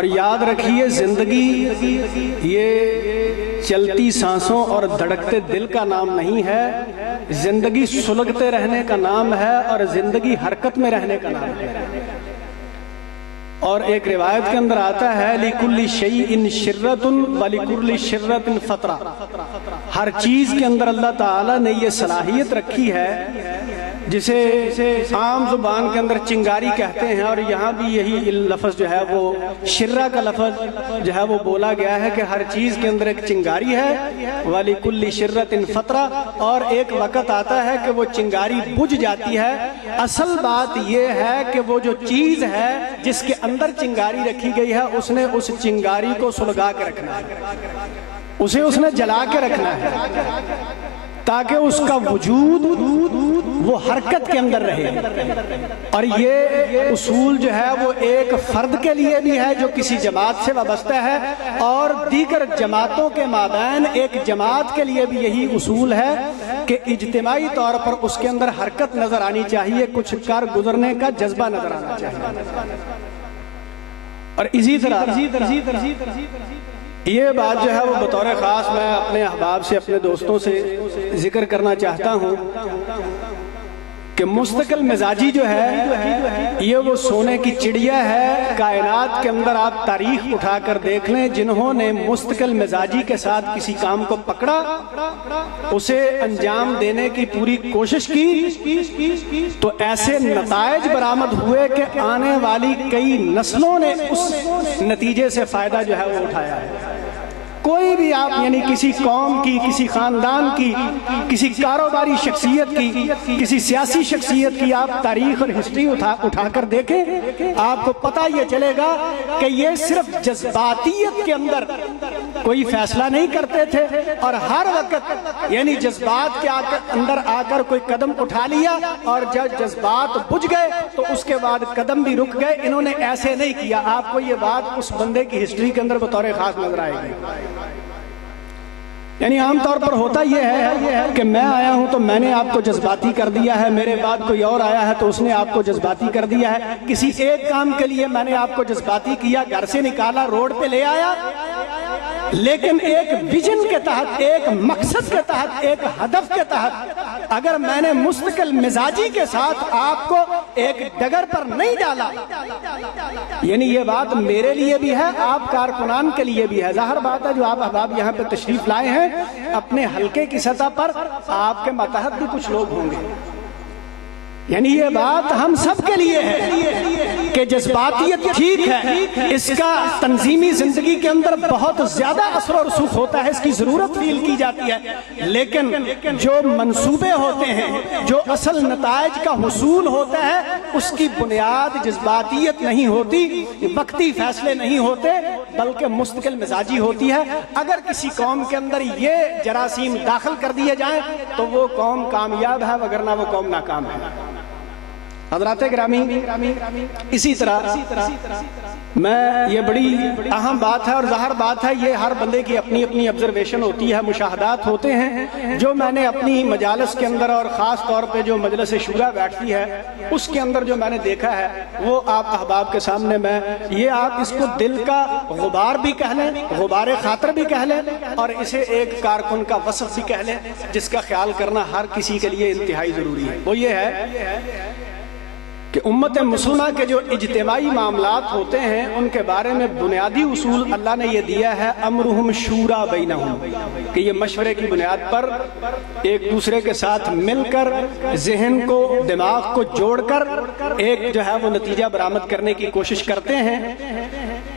اور یاد رکھیے زندگی یہ چلتی سانسوں اور دھڑکتے دل کا نام نہیں ہے، زندگی سلگتے رہنے کا نام ہے اور زندگی حرکت میں رہنے کا نام ہے۔ اور ایک روایت کے اندر آتا ہے لِكُلِّ شَيْءٍ شِرَّةٌ وَلِكُلِّ شِرَّةٍ فَطْرَةٌ، ہر چیز کے اندر اللہ تعالیٰ نے یہ صلاحیت رکھی ہے جسے عام زبان کے اندر چنگاری کہتے ہیں، اور یہاں بھی یہی لفظ جو ہے وہ شرہ کا لفظ جو ہے وہ بولا گیا ہے کہ ہر چیز کے اندر ایک چنگاری ہے، وَلِكُلِّ شِرَّةٍ فَطْرَةٌ، اور ایک وقت آتا ہے کہ وہ چنگاری بجھ جاتی ہے۔ اصل بات یہ ہے کہ وہ جو چیز ہے جس کے اندر چنگاری رکھی گئی ہے اس نے اس چنگاری کو سلگا کے رکھنا ہے، اسے اس نے جلا کے رکھنا ہے تاکہ اس کا وجود وہ حرکت کے اندر رہے۔ اور یہ اصول جو ہے وہ ایک فرد کے لیے بھی ہے جو کسی جماعت سے وابستہ ہے، اور دیگر جماعتوں کے مابین ایک جماعت کے لیے بھی یہی اصول ہے کہ اجتماعی طور پر اس کے اندر حرکت نظر آنی چاہیے، کچھ کر گزرنے کا جذبہ نظر آنا چاہیے۔ اور اسی طرح یہ بات جو ہے وہ بطور خاص میں اپنے احباب سے، اپنے دوستوں سے ذکر کرنا چاہتا ہوں کہ مستقل مزاجی جو ہے یہ وہ سونے کی چڑیا ہے۔ کائنات کے اندر آپ تاریخ اٹھا کر دیکھ لیں، جنہوں نے مستقل مزاجی کے ساتھ کسی کام کو پکڑا، اسے انجام دینے کی پوری کوشش کی، تو ایسے نتائج برآمد ہوئے کہ آنے والی کئی نسلوں نے اس نتیجے سے فائدہ جو ہے وہ اٹھایا ہے۔ کوئی بھی آپ یعنی کسی قوم کی، کسی خاندان کی، کسی کاروباری شخصیت کی، کسی سیاسی شخصیت کی آپ تاریخ اور ہسٹری اٹھا کر دیکھیں، آپ کو پتہ یہ چلے گا کہ یہ صرف جذباتیت کے اندر کوئی فیصلہ نہیں کرتے تھے، اور ہر وقت یعنی جذبات کے اندر آ کر کوئی قدم اٹھا لیا، اور جب جذبات بجھ گئے تو اس کے بعد قدم بھی رک گئے۔ انہوں نے ایسے نہیں کیا۔ آپ کو یہ بات اس بندے کی ہسٹری کے اندر بطور خاص نظر آئے گی۔ یعنی عام طور پر ہوتا یہ ہے کہ میں آیا ہوں تو میں نے آپ کو جذباتی کر دیا ہے، میرے بعد کوئی اور آیا ہے تو اس نے آپ کو جذباتی کر دیا ہے۔ کسی ایک کام کے لیے میں نے آپ کو جذباتی کیا، گھر سے نکالا، روڈ پہ لے آیا، لیکن ایک ویژن کے تحت، ایک مقصد کے تحت، ایک ہدف کے تحت اگر میں نے مستقل مزاجی کے ساتھ آپ کو ایک ڈگر پر نہیں ڈالا، یعنی یہ بات میرے لیے بھی ہے، آپ کارکنان کے لیے بھی ہے۔ ظاہر بات ہے جو آپ احباب یہاں پہ تشریف لائے ہیں، اپنے حلقے کی سطح پر آپ کے ماتحت بھی کچھ لوگ ہوں گے، یعنی یہ بات ہم سب کے لیے ہے کہ جذباتیت ٹھیک ہے، اس کا تنظیمی زندگی کے اندر بہت زیادہ اثر و رسوخ ہوتا ہے، اس کی ضرورت فیل کی جاتی ہے، لیکن جو منصوبے ہوتے ہیں، جو اصل نتائج کا حصول ہوتا ہے، اس کی بنیاد جذباتیت نہیں ہوتی، وقتی فیصلے نہیں ہوتے، بلکہ مستقل مزاجی ہوتی ہے۔ اگر کسی قوم کے اندر یہ جراثیم داخل کر دیے جائیں تو وہ قوم کامیاب ہے، وگرنہ وہ قوم ناکام ہے۔ حضرات گرامی، اسی طرح میں یہ بڑی اہم بات ہے اور ظاہر بات ہے، یہ ہر بندے کی اپنی اپنی آبزرویشن ہوتی ہے، مشاہدات ہوتے ہیں جو میں نے اپنی مجالس کے اندر اور خاص طور پہ جو مجلس شورا بیٹھتی ہے اس کے اندر جو میں نے دیکھا ہے وہ آپ احباب کے سامنے میں یہ آپ اس کو دل کا غبار بھی کہہ لیں، غبار خاطر بھی کہہ لیں، اور اسے ایک کارکن کا وصف بھی کہہ لیں جس کا خیال کرنا ہر کسی کے لیے انتہائی ضروری ہے۔ وہ یہ ہے کہ امت مسلمہ کے جو اجتماعی معاملات ہوتے ہیں ان کے بارے میں بنیادی اصول اللہ نے یہ دیا ہے، امرہم شورا بینہم، کہ یہ مشورے کی بنیاد پر ایک دوسرے کے ساتھ مل کر ذہن کو، دماغ کو جوڑ کر ایک جو ہے وہ نتیجہ برآمد کرنے کی کوشش کرتے ہیں۔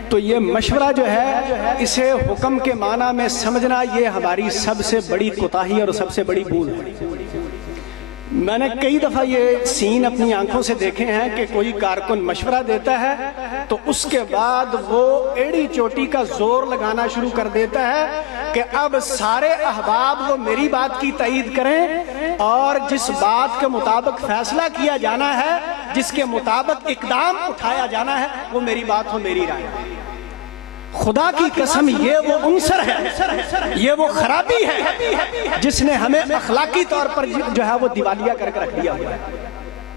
تو یہ مشورہ جو ہے اسے حکم کے معنی میں سمجھنا یہ ہماری سب سے بڑی کوتاہی اور سب سے بڑی بھول ہے۔ میں نے کئی دفعہ یہ سین اپنی آنکھوں سے دیکھے ہیں کہ کوئی کارکن مشورہ دیتا ہے تو اس کے بعد وہ ایڑی چوٹی کا زور لگانا شروع کر دیتا ہے کہ اب سارے احباب وہ میری بات کی تائید کریں، اور جس بات کے مطابق فیصلہ کیا جانا ہے، جس کے مطابق اقدام اٹھایا جانا ہے، وہ میری بات ہو، میری رائے۔ خدا کی قسم یہ وہ عنصر ہے، یہ وہ خرابی ہے جس نے ہمیں اخلاقی طور پر جو ہے وہ دیوالیہ کر کے رکھ دیا ہوا ہے۔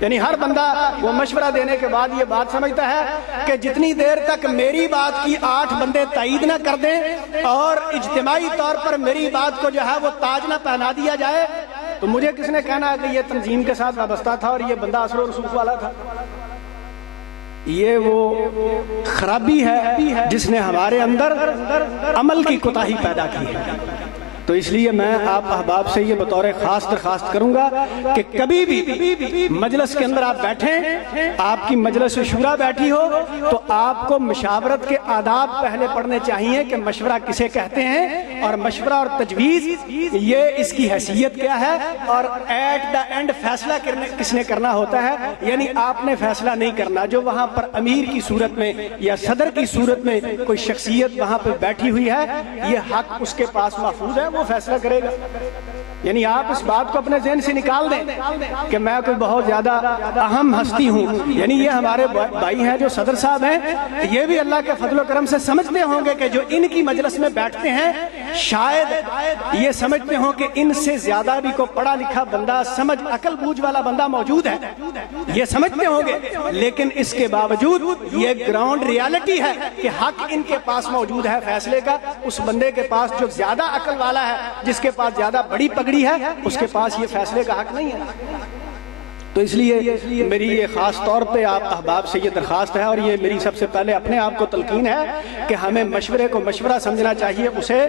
یعنی ہر بندہ وہ مشورہ دینے کے بعد یہ بات سمجھتا ہے کہ جتنی دیر تک میری بات کی 8 بندے تائید نہ کر دیں اور اجتماعی طور پر میری بات کو جو ہے وہ تاج نہ پہنا دیا جائے تو مجھے کس نے کہنا کہ یہ تنظیم کے ساتھ وابستہ تھا اور یہ بندہ اثر و رسوخ والا تھا؟ یہ وہ خرابی ہے جس نے ہمارے اندر عمل کی کوتاہی پیدا کی ہے۔ تو اس لیے میں آپ احباب سے یہ بطور خاص درخواست کروں گا کہ کبھی بھی مجلس کے اندر آپ بیٹھیں، آپ کی مجلس شورا بیٹھی ہو تو آپ کو مشاورت کے آداب پہلے پڑھنے چاہیے کہ مشورہ کسے کہتے ہیں اور مشورہ اور تجویز یہ اس کی حیثیت کیا ہے اور ایٹ دا اینڈ فیصلہ کس نے کرنا ہوتا ہے۔ یعنی آپ نے فیصلہ نہیں کرنا، جو وہاں پر امیر کی صورت میں یا صدر کی صورت میں کوئی شخصیت وہاں پہ بیٹھی ہوئی ہے، یہ حق اس کے پاس محفوظ ہے، وہ فیصلہ کرے گا۔ یعنی آپ اس بات کو اپنے ذہن سے نکال دیں کہ میں کوئی بہت زیادہ اہم ہستی ہوں۔ یعنی یہ ہمارے بھائی ہیں جو صدر صاحب ہیں، یہ بھی اللہ کے فضل و کرم سے سمجھتے ہوں گے کہ جو ان کی مجلس میں بیٹھتے ہیں شاید یہ سمجھتے ہوں کہ ان سے زیادہ بھی کوئی پڑھا لکھا بندہ، سمجھ عقل بوجھ والا بندہ موجود ہے، یہ سمجھتے ہوں گے، لیکن اس کے باوجود یہ گراؤنڈ ریالٹی ہے کہ حق ان کے پاس موجود ہے فیصلے کا۔ اس بندے کے پاس جو زیادہ عقل والا ہے، جس کے پاس زیادہ بڑی پگڑی ہے، اس کے پاس یہ فیصلے کا حق نہیں ہے۔ تو اس لیے میری یہ خاص طور پہ آپ احباب سے یہ درخواست ہے اور یہ میری سب سے پہلے اپنے آپ کو تلقین ہے کہ ہمیں مشورے کو مشورہ سمجھنا چاہیے، اسے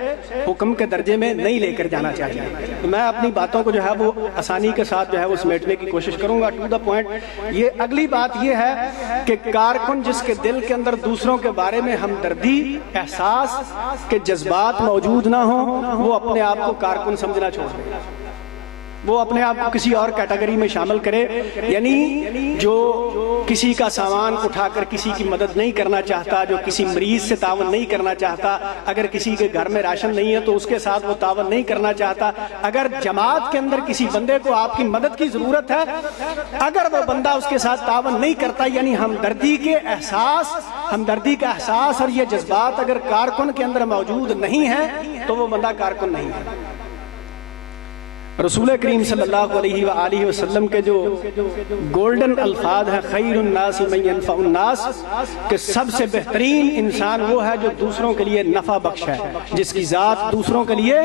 حکم کے درجے میں نہیں لے کر جانا چاہیے۔ تو میں اپنی باتوں کو جو ہے وہ آسانی کے ساتھ جو ہے وہ سمیٹنے کی کوشش کروں گا، ٹو دا پوائنٹ۔ یہ اگلی بات یہ ہے کہ کارکن جس کے دل کے اندر دوسروں کے بارے میں ہمدردی، احساس کے جذبات موجود نہ ہوں، وہ اپنے آپ کو کارکن سمجھنا چھوڑ دے، وہ اپنے آپ کو کسی اور کیٹیگری میں شامل کرے۔ یعنی جو کسی کا سامان اٹھا کر کسی کی مدد نہیں کرنا چاہتا، جو کسی مریض سے تعاون نہیں کرنا چاہتا، اگر کسی کے گھر میں راشن نہیں ہے تو اس کے ساتھ وہ تعاون نہیں کرنا چاہتا، اگر جماعت کے اندر کسی بندے کو آپ کی مدد کی ضرورت ہے، اگر وہ بندہ اس کے ساتھ تعاون نہیں کرتا، یعنی ہمدردی کا احساس اور یہ جذبات اگر کارکن کے اندر موجود نہیں ہے تو وہ بندہ کارکن نہیں ہے۔ رسول کریم صلی اللہ علیہ وآلہ وسلم کے جو گولڈن الفاظ ہیں، خیر الناس من ينفع الناس، کہ سب سے بہترین انسان وہ ہے جو دوسروں کے لیے نفع بخش ہے، جس کی ذات دوسروں کے لیے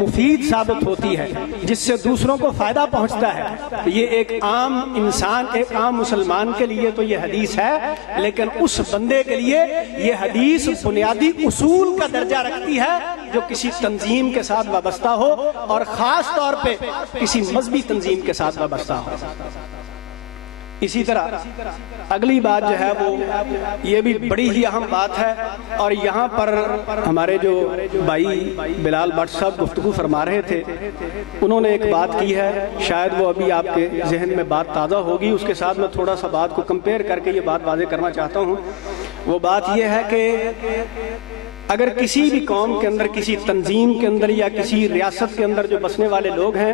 مفید ثابت ہوتی ہے، جس سے دوسروں کو فائدہ پہنچتا ہے۔ یہ ایک عام انسان، ایک عام مسلمان کے لیے تو یہ حدیث ہے، لیکن اس بندے کے لیے یہ حدیث بنیادی اصول کا درجہ رکھتی ہے جو کسی تنظیم کے ساتھ وابستہ ہو اور خاص طور پہ کسی مذہبی تنظیم کے ساتھ وابستہ ہو۔ اسی طرح اگلی بات جو ہے وہ یہ بھی بڑی ہی اہم بات ہے، اور یہاں پر ہمارے جو بھائی بلال بٹ صاحب گفتگو فرما رہے تھے، انہوں نے ایک بات کی ہے، شاید وہ ابھی آپ کے ذہن میں بات تازہ ہوگی، اس کے ساتھ میں تھوڑا سا بات کو کمپیئر کر کے یہ بات واضح کرنا چاہتا ہوں۔ وہ بات یہ ہے کہ اگر کسی بھی قوم کے اندر، کسی تنظیم کے اندر یا کسی ریاست کے اندر جو بسنے والے لوگ ہیں،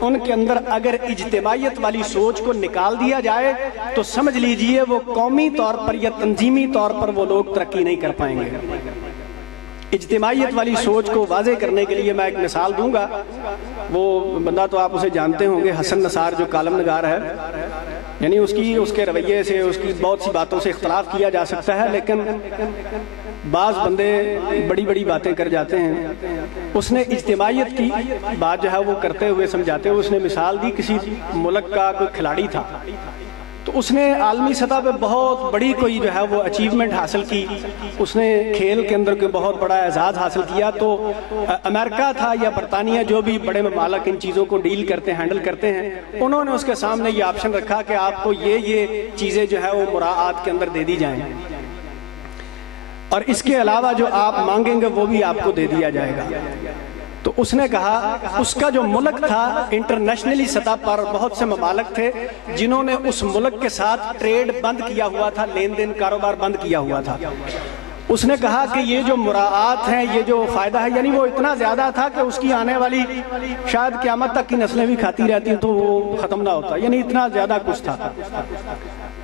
ان کے اندر اگر اجتماعیت والی سوچ کو نکال دیا جائے تو سمجھ لیجئے وہ قومی طور پر یا تنظیمی طور پر وہ لوگ ترقی نہیں کر پائیں گے۔ اجتماعیت والی سوچ کو واضح کرنے کے لیے میں ایک مثال دوں گا۔ وہ بندہ تو آپ اسے جانتے ہوں گے، حسن نثار جو کالم نگار ہے، یعنی اس کے رویے سے، اس کی بہت سی باتوں سے اختلاف کیا جا سکتا ہے، لیکن بعض بندے بڑی بڑی باتیں کر جاتے ہیں۔ اس نے اجتماعیت کی بات جو ہے وہ کرتے ہوئے سمجھاتے ہوئے اس نے مثال دی، کسی ملک کا کوئی کھلاڑی تھا، تو اس نے عالمی سطح پہ بہت بڑی کوئی جو ہے وہ اچیومنٹ حاصل کی، اس نے کھیل کے اندر کوئی بہت بڑا اعزاز حاصل کیا۔ تو امریکہ تھا یا برطانیہ، جو بھی بڑے ممالک ان چیزوں کو ڈیل کرتے ہیں، ہینڈل کرتے ہیں، انہوں نے اس کے سامنے یہ آپشن رکھا کہ آپ کو یہ چیزیں جو ہے وہ مراعات کے اندر دے دی جائیں، اور اس کے علاوہ جو آپ مانگیں گے وہ بھی آپ کو دے دیا جائے گا۔ تو اس نے کہا اس کا جو ملک تھا، انٹرنیشنلی سطح پر بہت سے ممالک تھے جنہوں نے اس ملک کے ساتھ ٹریڈ بند کیا ہوا تھا، لین دین کاروبار بند کیا ہوا تھا۔ اس نے کہا کہ یہ جو مراعات ہیں، یہ جو فائدہ ہے، یعنی وہ اتنا زیادہ تھا کہ اس کی آنے والی شاید قیامت تک کی نسلیں بھی کھاتی رہتی تو وہ ختم نہ ہوتا، یعنی اتنا زیادہ کچھ تھا۔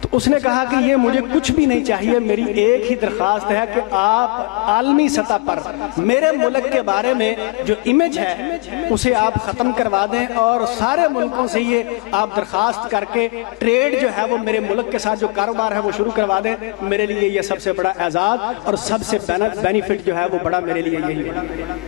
تو اس نے کہا کہ یہ مجھے کچھ بھی نہیں چاہیے، میری ایک ہی درخواست ہے کہ آپ عالمی سطح پر میرے ملک کے بارے میں جو امیج ہے اسے آپ ختم کروا دیں، اور سارے ملکوں سے یہ آپ درخواست کر کے ٹریڈ جو ہے وہ میرے ملک کے ساتھ جو کاروبار ہے وہ شروع کروا دیں۔ میرے لیے یہ سب سے بڑا اعزاز اور سب سے بینیفٹ جو ہے وہ بڑا میرے لیے یہی ہے۔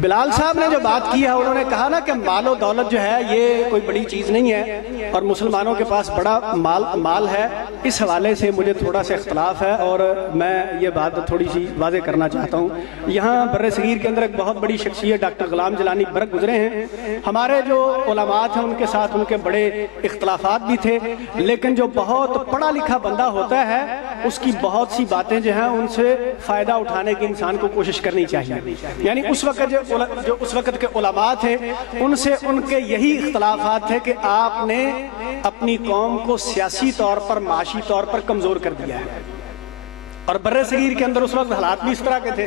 بلال صاحب نے جو بات کی ہے، انہوں نے کہا نا کہ مال و دولت جو ہے یہ کوئی بڑی چیز نہیں ہے اور مسلمانوں کے پاس بڑا مال ہے، اس حوالے سے مجھے تھوڑا سا اختلاف ہے اور میں یہ بات تھوڑی سی واضح کرنا چاہتا ہوں۔ یہاں بر صغیر کے اندر ایک بہت بڑی شخصیت ڈاکٹر غلام جیلانی برک گزرے ہیں، ہمارے جو علماء ہیں ان کے ساتھ ان کے بڑے اختلافات بھی تھے، لیکن جو بہت پڑھا لکھا بندہ ہوتا ہے اس کی بہت سی باتیں جو ہیں ان سے فائدہ اٹھانے کی انسان کو کوشش کرنی چاہیے۔ یعنی اس وقت جو اس وقت کے علماء تھے ان سے ان کے یہی اختلافات تھے کہ آپ نے اپنی قوم کو سیاسی طور پر معاشی طور پر کمزور کر دیا ہے، اور بر صغیر کے اندر اس وقت حالات بھی اس طرح کے تھے،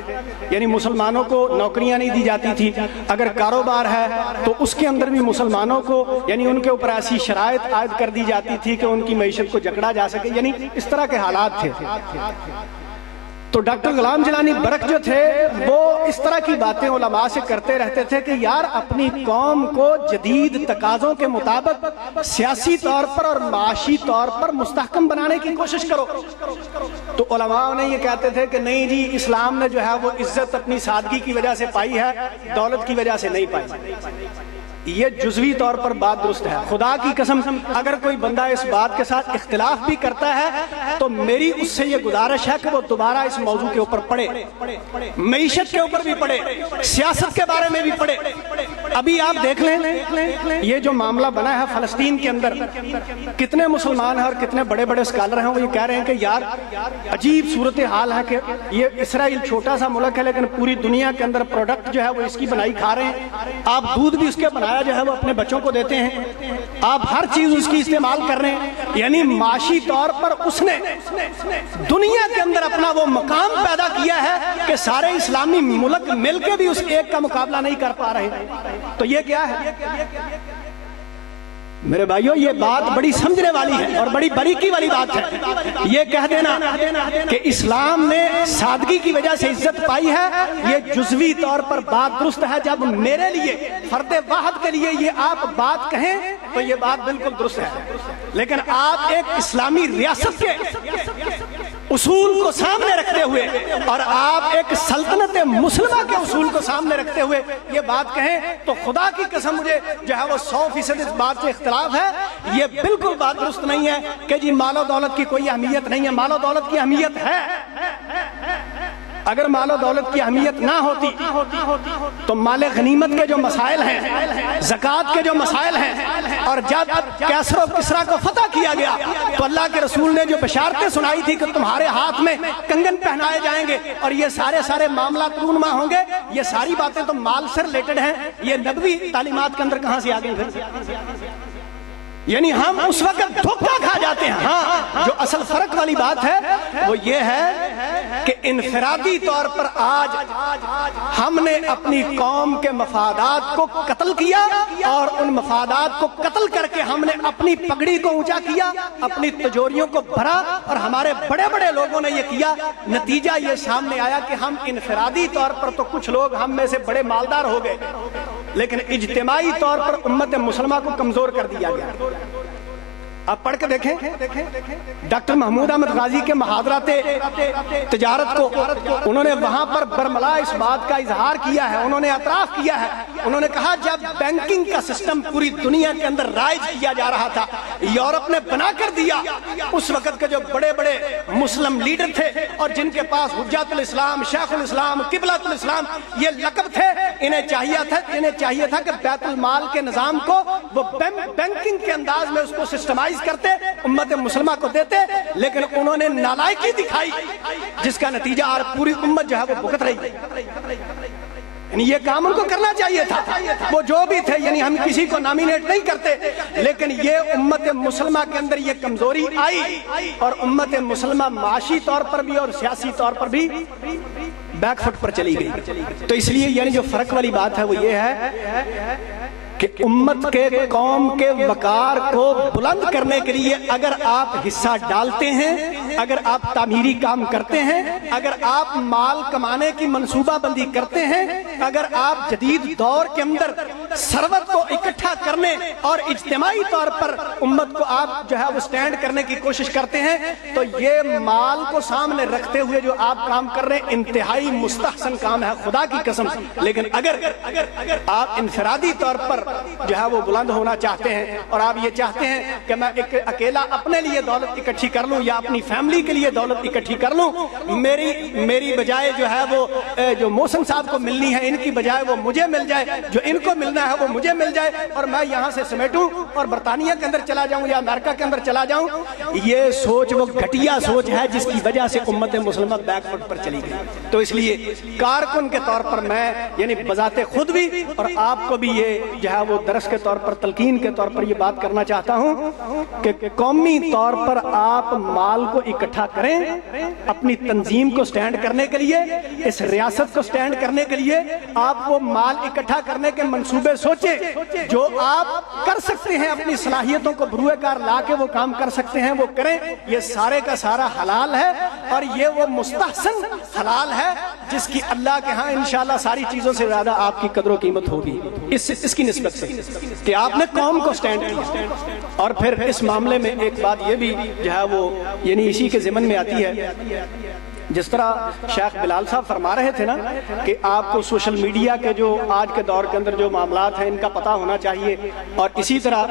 یعنی مسلمانوں کو نوکریاں نہیں دی جاتی تھی، اگر کاروبار ہے تو اس کے اندر بھی مسلمانوں کو یعنی ان کے اوپر ایسی شرائط عائد کر دی جاتی تھی کہ ان کی معیشت کو جکڑا جا سکے، یعنی اس طرح کے حالات تھے۔ تو ڈاکٹر غلام جیلانی برک جو تھے وہ اس طرح کی باتیں علماء سے کرتے رہتے تھے کہ یار اپنی قوم کو جدید تقاضوں کے مطابق سیاسی طور پر اور معاشی طور پر مستحکم بنانے کی کوشش کرو۔ تو علماء نے یہ کہتے تھے کہ نہیں جی، اسلام نے جو ہے وہ عزت اپنی سادگی کی وجہ سے پائی ہے، دولت کی وجہ سے نہیں پائی۔ یہ جزوی طور پر بات درست ہے، خدا کی قسم اگر کوئی بندہ اس بات کے ساتھ اختلاف بھی کرتا ہے تو میری اس سے یہ گزارش ہے کہ وہ دوبارہ اس موضوع کے اوپر پڑھے، معیشت کے اوپر بھی پڑھے، سیاست کے بارے میں بھی پڑھے۔ ابھی آپ دیکھ لیں یہ جو معاملہ بنا ہے فلسطین کے اندر، کتنے مسلمان ہیں اور کتنے بڑے بڑے اسکالر ہیں وہ یہ کہہ رہے ہیں کہ یار عجیب صورتحال ہے کہ یہ اسرائیل چھوٹا سا ملک ہے لیکن پوری دنیا کے اندر پروڈکٹ جو ہے وہ اس کی بنائی کھا رہے ہیں، آپ دودھ بھی اس کے بنایا جو ہے وہ اپنے بچوں کو دیتے ہیں، آپ ہر چیز اس کی استعمال کر رہے ہیں، یعنی معاشی طور پر اس نے دنیا کے اندر اپنا وہ مقام پیدا کیا ہے کہ سارے اسلامی ملک مل کے بھی اس ایک کا مقابلہ نہیں کر پا رہے۔ تو یہ کیا ہے میرے بھائیوں؟ یہ بات بڑی سمجھنے والی ہے اور بڑی باریکی والی بات ہے۔ یہ کہہ دینا کہ اسلام نے سادگی کی وجہ سے عزت پائی ہے، یہ جزوی طور پر بات درست ہے۔ جب میرے لیے فرد واحد کے لیے یہ آپ بات کہیں تو یہ بات بالکل درست ہے، لیکن آپ ایک اسلامی ریاست کے اصول کو سامنے رکھتے ہوئے اور آپ ایک سلطنت مسلمہ کے اصول کو سامنے رکھتے ہوئے یہ بات کہیں تو خدا کی قسم مجھے جو ہے وہ 100% اس بات سے اختلاف ہے۔ یہ بالکل بات درست نہیں ہے کہ جی مال و دولت کی کوئی اہمیت نہیں ہے، مال و دولت کی اہمیت ہے۔ اگر مال و دولت کی اہمیت نہ ہوتی تو مال غنیمت کے جو مسائل ہیں، زکوٰۃ کے جو مسائل ہیں، اور جب کیسر و کسریٰ کو فتح کیا گیا تو اللہ کے رسول نے جو بشارتیں سنائی تھی کہ تمہارے ہاتھ میں کنگن پہنائے جائیں گے اور یہ سارے معاملات رونما ہوں گے، یہ ساری باتیں تو مال سے ریلیٹڈ ہیں، یہ نبوی تعلیمات کے اندر کہاں سے آ گئی پھر؟ یعنی ہم اس وقت دھوکہ کھا جاتے ہیں۔ ہاں، جو اصل فرق والی بات ہے وہ یہ ہے کہ انفرادی طور پر آج ہم نے اپنی قوم کے مفادات کو قتل کیا اور ان مفادات کو قتل کر کے ہم نے اپنی پگڑی کو اونچا کیا، اپنی تجوریوں کو بھرا، اور ہمارے بڑے بڑے لوگوں نے یہ کیا۔ نتیجہ یہ سامنے آیا کہ ہم انفرادی طور پر تو کچھ لوگ ہم میں سے بڑے مالدار ہو گئے، لیکن اجتماعی طور پر امت مسلمہ کو کمزور کر دیا گیا۔ آپ پڑھ کے دیکھیں ڈاکٹر محمود احمد غازی کے محاضرات تجارت کو، انہوں نے وہاں پر برملا اس بات کا اظہار کیا ہے، انہوں نے اعتراف کیا ہے، انہوں نے کہا جب بینکنگ کا سسٹم پوری دنیا کے اندر رائج کیا جا رہا تھا، یورپ نے بنا کر دیا، اس وقت کے جو بڑے بڑے مسلم لیڈر تھے اور جن کے پاس حجت الاسلام، شیخ الاسلام، قبلۃ الاسلام یہ لقب تھے، انہیں چاہیے تھا کہ بیت المال کے نظام کو وہ بینکنگ کے انداز میں اس کو سسٹمائز کرتے، امت مسلمہ کو دیتے، لیکن انہوں نے نالائکی دکھائی جس کا نتیجہ اور پوری امت جو ہے وہ بھگت رہی۔ یعنی یہ کام ان کو کرنا چاہیے تھا، وہ جو بھی تھے، یعنی ہم کسی کو نامینیٹ نہیں کرتے، لیکن یہ امت مسلمہ کے اندر یہ کمزوری آئی اور امت مسلمہ معاشی طور پر بھی اور سیاسی طور پر بھی بیک فٹ پر چلی گئی۔ تو اس لیے یعنی جو فرق والی بات ہے وہ یہ ہے کہ امت کے قوم کے وقار کو بلند کرنے کے لیے اگر آپ حصہ ڈالتے ہیں، اگر آپ تعمیری کام کرتے ہیں، اگر آپ مال کمانے کی منصوبہ بندی کرتے ہیں، اگر آپ جدید دور کے اندر ثروت کو اکٹھا کرنے اور اجتماعی طور پر امت کو آپ جو ہے وہ سٹینڈ کرنے کی کوشش کرتے ہیں، تو یہ مال کو سامنے رکھتے ہوئے جو آپ کام کر رہے ہیں انتہائی مستحسن کام ہے خدا کی قسم۔ لیکن اگر آپ انفرادی طور پر جو ہے وہ بلند ہونا چاہتے ہیں اور آپ یہ چاہتے ہیں کہ میں ایک اکیلا اپنے لیے دولت اکٹھی کر لوں یا اپنی فیملی کے لیے دولت اکٹھی کر لوں، میری بجائے جو ہے وہ جو محسن صاحب کو ملنی ہے ان کی بجائے وہ مجھے مل جائے، جو ان کو ملنا ہے وہ مجھے مل جائے اور میں یہاں سے سمیٹوں اور برطانیہ کے اندر چلا جاؤں یا امریکہ کے اندر چلا جاؤں، یہ سوچ وہ گھٹیا سوچ ہے جس کی وجہ سے امت مسلمہ بیک فٹ پر چلی گئی۔ تو اس لیے کارکن کے طور پر میں یعنی بذات خود بھی اور آپ کو بھی یہ جو ہے وہ درس کے طور پر تلقین کے طور پر یہ بات کرنا چاہتا ہوں کہ قومی طور پر آپ مال کو اکٹھا کریں، اپنی تنظیم کو سٹینڈ کرنے کے لیے، اس ریاست کو سٹینڈ کرنے کے لیے آپ وہ مال اکٹھا کرنے کے منصوبے سوچیں، جو آپ کر سکتے ہیں اپنی صلاحیتوں کو بروئے کار لا کے وہ کام کر سکتے ہیں وہ کریں۔ یہ سارے کا سارا حلال ہے اور یہ وہ مستحسن حلال ہے جس کی اللہ کے ہاں انشاءاللہ ساری چیزوں سے زیادہ آپ کی قدر و قیمت ہوگی اس کی نسبت سے کہ آپ نے قوم کو سٹینڈ کیا۔ اور پھر اس معاملے میں ایک بات یہ بھی جو ہے وہ یعنی اسی کے ضمن میں آتی ہے، جس طرح شیخ بلال صاحب فرما رہے تھے نا کہ آپ کو سوشل میڈیا کے جو آج کے دور کے اندر جو معاملات ہیں ان کا پتہ ہونا چاہیے، اور اسی طرح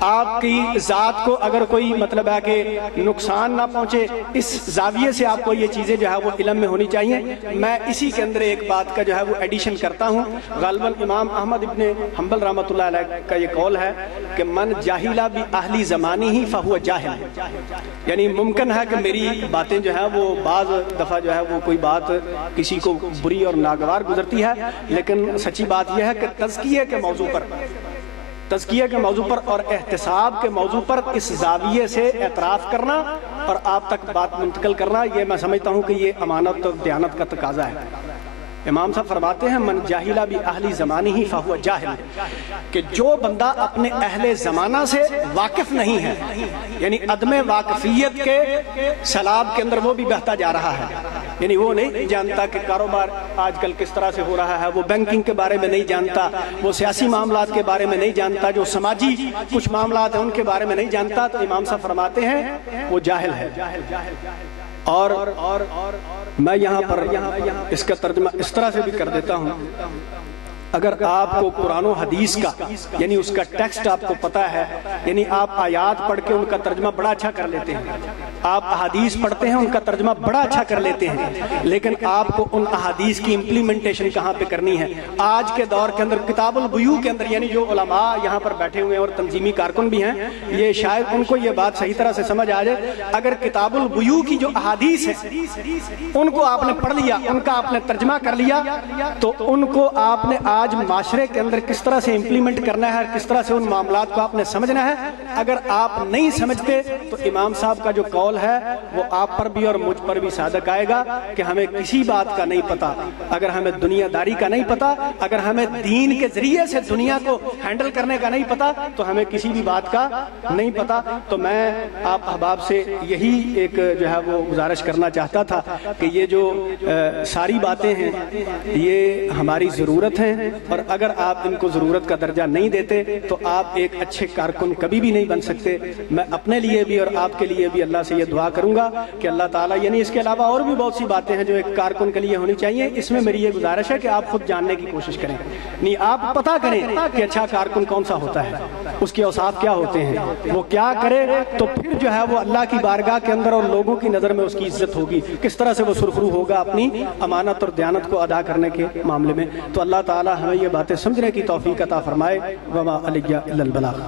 آپ کی ذات کو اگر کوئی مطلب ہے کہ نقصان نہ پہنچے اس زاویے سے آپ کو یہ چیزیں جو ہے وہ علم میں ہونی چاہیے۔ میں اسی کے اندر ایک بات کا جو ہے وہ ایڈیشن کرتا ہوں، غالباً امام احمد ابن حنبل رحمۃ اللہ علیہ کا یہ قول ہے کہ من جاہلا بأہل زمانی ہی فہو جاہل، یعنی ممکن ہے کہ میری باتیں جو ہے وہ بعض دفعہ جو ہے وہ کوئی بات کسی کو بری اور ناگوار گزرتی ہے، لیکن سچی بات یہ ہے کہ تزکیے کے موضوع پر اور احتساب کے موضوع پر اس زاویے سے اعتراف کرنا اور آپ تک بات منتقل کرنا، یہ میں سمجھتا ہوں کہ یہ امانت اور دیانت کا تقاضا ہے۔ امام صاحب فرماتے ہیں من جاہلا بأہل زمانہ فہو جاہل، کہ جو بندہ اپنے اہل زمانہ سے واقف نہیں ہے، یعنی عدم واقفیت کے سیلاب کے اندر وہ بھی بہتا جا رہا ہے، یعنی وہ نہیں جانتا کہ کاروبار آج کل کس طرح سے ہو رہا ہے، وہ بینکنگ کے بارے میں نہیں جانتا، وہ سیاسی معاملات کے بارے میں نہیں جانتا، جو سماجی کچھ معاملات ہیں ان کے بارے میں نہیں جانتا، تو امام صاحب فرماتے ہیں وہ جاہل ہے۔ اور میں یہاں پر اس کا ترجمہ اس طرح سے بھی کر دیتا ہوں، اگر آپ کو قرآن و حدیث کا یعنی اس کا ٹیکسٹ آپ کو پتہ ہے، یعنی آپ آیات پڑھ کے ان کا ترجمہ بڑا اچھا کر لیتے ہیں، آپ احادیث پڑھتے ہیں ان کا ترجمہ بڑا اچھا کر لیتے ہیں، لیکن آپ کو ان احادیث کی امپلیمنٹیشن کہاں پہ کرنی ہے؟ آج کے دور کے اندر کتاب البیوع کے اندر یعنی جو علماء یہاں پر بیٹھے ہوئے ہیں اور تنظیمی کارکن بھی ہیں، یہ شاید ان کو یہ بات صحیح طرح سے سمجھ آ جائے، اگر کتاب البیوع کی جو احادیث ہیں ان کو آپ نے پڑھ لیا، ان کا آپ نے ترجمہ کر لیا، تو ان کو آپ نے آج معاشرے کے اندر کس طرح سے امپلیمنٹ کرنا ہے، کس طرح سے ان معاملات کو آپ نے سمجھنا ہے۔ اگر آپ نہیں سمجھتے تو امام صاحب کا جو قول ہے وہ آپ پر بھی اور مجھ پر بھی صادق آئے گا کہ ہمیں کسی بات کا نہیں پتا، اگر ہمیں دنیا داری کا نہیں پتا، اگر ہمیں دین کے ذریعے سے دنیا کو ہینڈل کرنے کا نہیں پتا، تو ہمیں کسی بھی بات کا نہیں پتا۔ تو میں آپ احباب سے یہی ایک جو ہے وہ گزارش کرنا چاہتا تھا کہ یہ جو ساری باتیں ہیں یہ ہماری ضرورت ہیں، اور اگر آپ ان کو ضرورت کا درجہ نہیں دیتے تو آپ ایک اچھے کارکن کبھی بھی نہیں بن سکتے۔ میں اپنے لیے بھی اور آپ کے لیے بھی اللہ سے یہ دعا کروں گا کہ اللہ تعالیٰ یعنی اس کے علاوہ اور بھی بہت سی باتیں ہیں جو ایک کارکن کے لیے ہونی چاہیے، اس میں میری یہ گزارش ہے کہ آپ خود جاننے کی کوشش کریں، نہیں آپ پتہ کریں کہ اچھا کارکن کون سا ہوتا ہے، اس کے اوصاف کیا ہوتے ہیں، وہ کیا کرے تو پھر جو ہے وہ اللہ کی بارگاہ کے اندر اور لوگوں کی نظر میں اس کی عزت ہوگی، کس طرح سے وہ سرخرو ہوگا اپنی امانت اور دیانت کو ادا کرنے کے معاملے میں۔ تو اللہ تعالیٰ ہمیں یہ باتیں سمجھنے کی توفیق عطا فرمائے۔ وما علیہ الا البلاغ۔